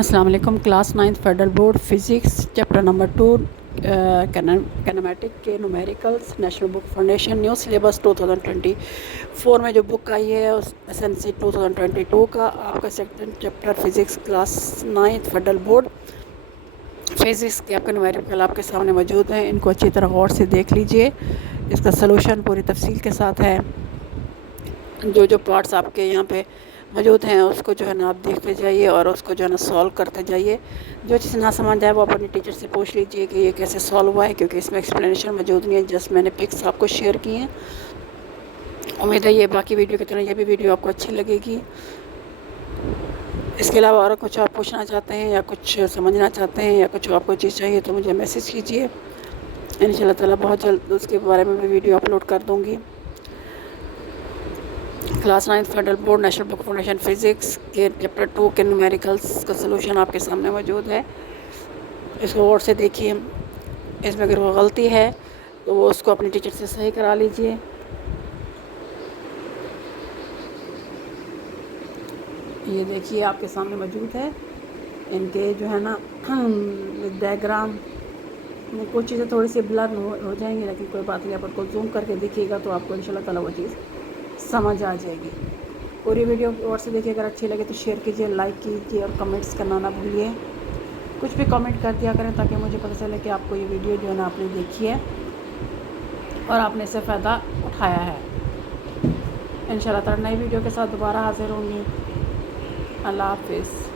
السلام علیکم. Class 9 federal board physics chapter number 2 کینیمیٹک کے نومیریکلس نیشنل بک فاؤنڈیشن نیو سلیبس 2024 میں جو بک آئی ہے ایس این سی 2022 کا آپ کا second chapter physics class 9 federal board physics کے آپ کے نومیریکل آپ کے سامنے موجود ہیں. ان کو اچھی طرح غور سے دیکھ لیجئے. اس کا سلوشن پوری تفصیل کے ساتھ ہے. جو پارٹس آپ کے یہاں پہ موجود ہیں اس کو جو ہے نا آپ دیکھتے جائیے اور اس کو جو ہے نا سولو کرتے جائیے. جو چیز نہ سمجھ جائے وہ اپنے ٹیچر سے پوچھ لیجئے کہ یہ کیسے سولو ہوا ہے، کیونکہ اس میں ایکسپلینیشن موجود نہیں ہے. جسٹ میں نے پکس آپ کو شیئر کی ہیں. امید ہے یہ باقی ویڈیو کی طرح یہ بھی ویڈیو آپ کو اچھی لگے گی. اس کے علاوہ اور کچھ آپ پوچھنا چاہتے ہیں یا کچھ سمجھنا چاہتے ہیں یا کچھ آپ کو چیز چاہیے تو مجھے میسیج کیجیے. ان شاء اللہ تعالیٰ بہت جلد اس کے بارے میں ویڈیو اپلوڈ کر دوں گی. کلاس 9 فیڈرل بورڈ نیشنل بک فاؤنڈیشن فزکس کے چیپٹر 2 کے نومیریکلس کا سلوشن آپ کے سامنے موجود ہے. اس کو غور سے دیکھیے. اس میں اگر وہ غلطی ہے تو وہ اس کو اپنے ٹیچر سے صحیح کرا لیجئے. یہ دیکھیے آپ کے سامنے موجود ہے. ان کے جو ہے نا ڈائیگرام میں کچھ چیزیں تھوڑی سی بلر ہو جائیں گی، لیکن کوئی بات نہیں. آپ ان کو زوم کر کے دیکھیے گا تو آپ کو ان شاء اللہ تعالیٰ وہ چیز سمجھ آ جائے گی. پوری ویڈیو اور سے دیکھیے. اگر اچھی لگے تو شیئر کیجیے، لائک کیجیے اور کمنٹس کرنا نہ بھولیے. کچھ بھی کمنٹ کر دیا کریں تاکہ مجھے پتہ چلے کہ آپ کو یہ ویڈیو جو ہے نا آپ نے دیکھی ہے اور آپ نے اس سے فائدہ اٹھایا ہے. ان شاء اللہ تعالیٰ نئی ویڈیو کے ساتھ دوبارہ حاضر ہوں گی. اللہ حافظ.